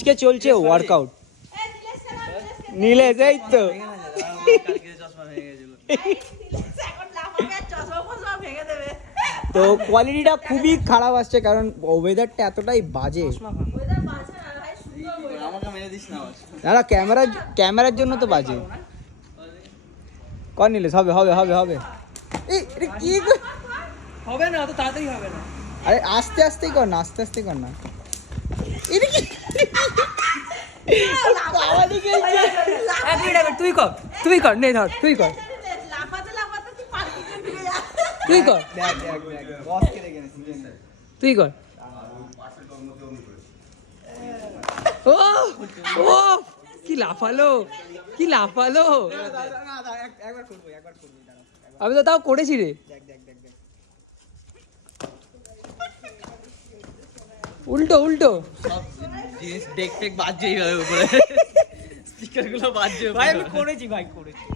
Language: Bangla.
আজকে চলছে ওয়ার্কআউট। নীলেশ এই তো তো কোয়ালিটিটা খুবই খারাপ আসছে কারণ ওয়েদারটা এতটাই বাজে। না ক্যামেরার জন্য তো বাজে। কর নীলেশ, হবে হবে হবে হবে। কি হবে না, তো তাড়াতাড়ি হবে না। আরে আস্তে আস্তেই কর না, আস্তে আস্তে কর না। তুই কর নে, ধর তুই কর, তুই কর, তুই কর। ও ও কি লাফালো, কি লাফালো। আমি তো তাও করেছি রে। উল্টো উল্টো সব জিনিস ডেক টেক বাজছে এইভাবে উপরে, স্পিকার গুলো বাজছে ভাই, আমি করেছি ভাই, করেছি।